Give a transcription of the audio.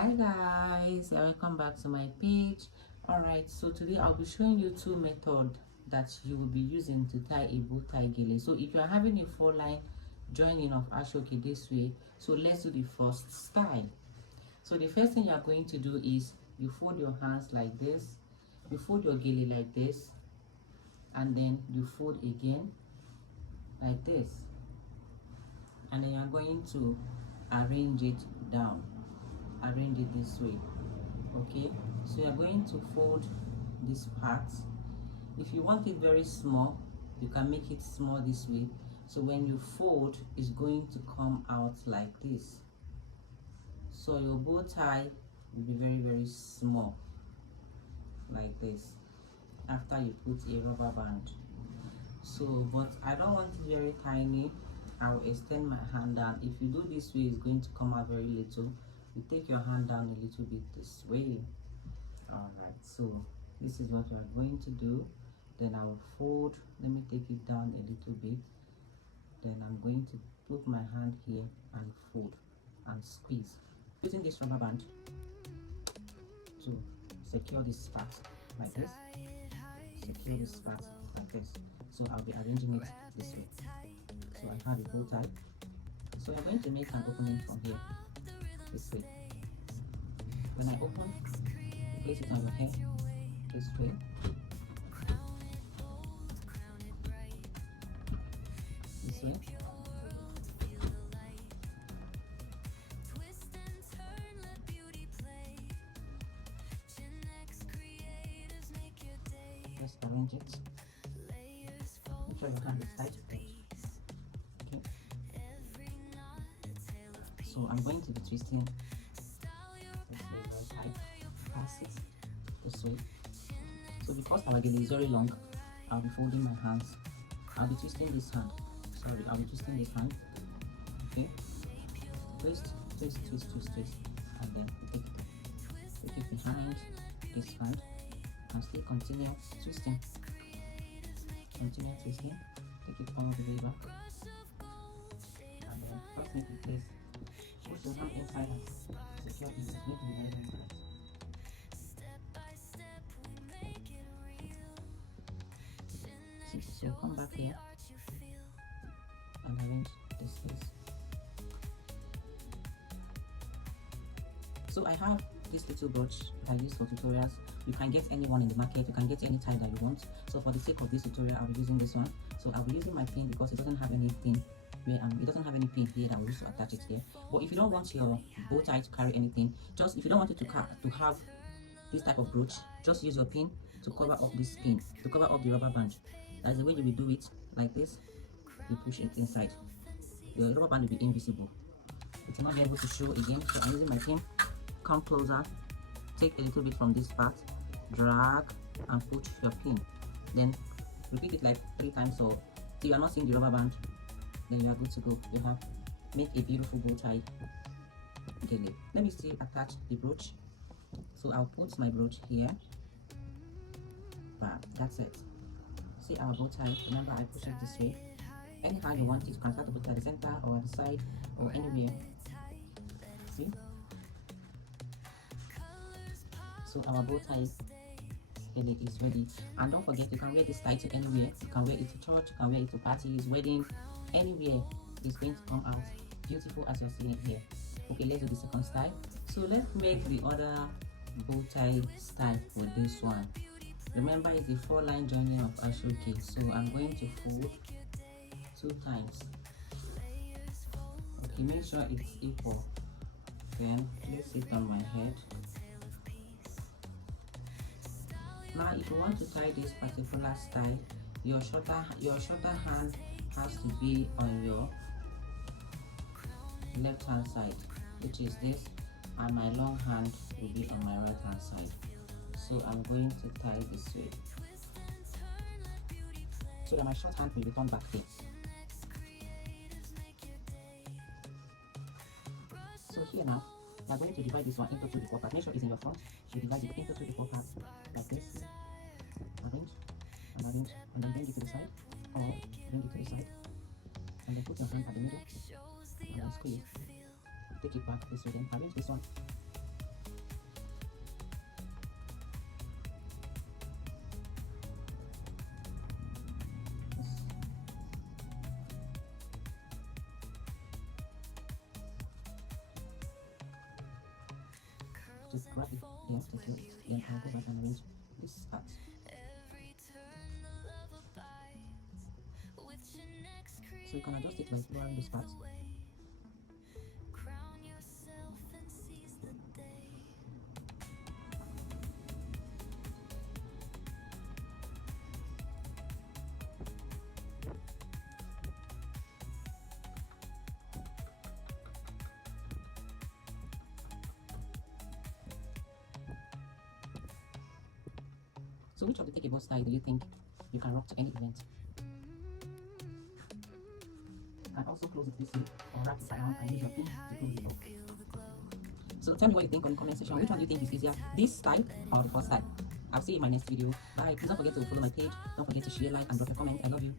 Hi guys, welcome back to my page. Alright, so today I'll be showing you two methods that you will be using to tie a bow tie gele. So if you are having a four line joining of ashoke this way, so let's do the first style. So the first thing you are going to do is you fold your hands like this, you fold your gele like this, and then you fold again like this, and then you are going to arrange it down, arrange it this way. Okay, so you're going to fold this part. If you want it very small, you can make it small this way, so when you fold it's going to come out like this, so your bow tie will be very small like this after you put a rubber band. So but I don't want it very tiny. I'll extend my hand down. If you do this way, it's going to come out very little. You take your hand down a little bit this way. Alright, so this is what we are going to do. Then I'll fold. Let me take it down a little bit. Then I'm going to put my hand here and fold and squeeze using this rubber band to secure this part like this. Secure this part like this. So I'll be arranging it this way. So I have a bow tie. So I'm going to make an opening from here this way. When I open, place it on your hair this way. This way. Just arrange it. Make sure your hand is tight. Okay. So I'm going to be twisting this way very tight. Pass it this way. So because our gele is very long, I'll be folding my hands. I'll be twisting this hand. Sorry, I'll be twisting this hand. Okay. Twist, twist, twist, twist, twist. And then take it behind this hand and still continue twisting. Continue twisting. Take it all the way back. And then first make it place. Push your hand inside and secure it. It's going to be very tight. So come back here and arrange this piece. So I have this little brooch that I use for tutorials. You can get anyone in the market, you can get any tie that you want. So for the sake of this tutorial, I'll be using this one. So I'll be using my pin because it doesn't have any pin where it doesn't have any pin here that we use to attach it here. But if you don't want your bow tie to carry anything, if you don't want it to have this type of brooch, just use your pin to cover up this pin, to cover up the rubber band. That's the way you will do it, like this. You push it inside. The rubber band will be invisible. It will not be able to show again. So I'm using my pin. Come closer. Take a little bit from this part. Drag and put your pin. Then repeat it like 3 times. So till you are not seeing the rubber band, then you are good to go. You have make a beautiful bow tie gele. Let me still attach the brooch. So I'll put my brooch here. Bam, that's it. See our bow tie. Remember, I push it this way. Anyhow you want it, you can start to put it at the center or at the side or anywhere. See? So our bow tie gele is ready. And don't forget, you can wear this tie to anywhere. You can wear it to church, you can wear it to parties, weddings, anywhere. It's going to come out beautiful as you're seeing it here. Okay, let's do the second style. So let's make the other bow tie style for this one. Remember, it's the 4-line joining of ashoke. So I'm going to fold 2 times. Okay, make sure it's equal. Then place it on my head. Now if you want to tie this particular style, your shorter hand has to be on your left hand side, which is this, and my long hand will be on my right hand side. So I'm going to tie this way so that my short hand will return back here. So here now, we are going to divide this one into 2 equal parts. Make sure it's in your front. You divide it into 2 equal parts like this. Arrange and arrange, and then bring it to the side, or bring it to the side, and then put your hand at the middle, and then squeeze. Take it back this way, then arrange this one just grab it, then take it, then I'll go back and arrange this part. So you can adjust it by lowering this part. So which of the takeable style do you think you can rock to any event? And also close it this way or wrap it around and use your pin to close it up. So tell me what you think on the comment section. Which one do you think is easier, this style or the first style? I'll see you in my next video. Bye. Please don't forget to follow my page. Don't forget to share, like, and drop a comment. I love you.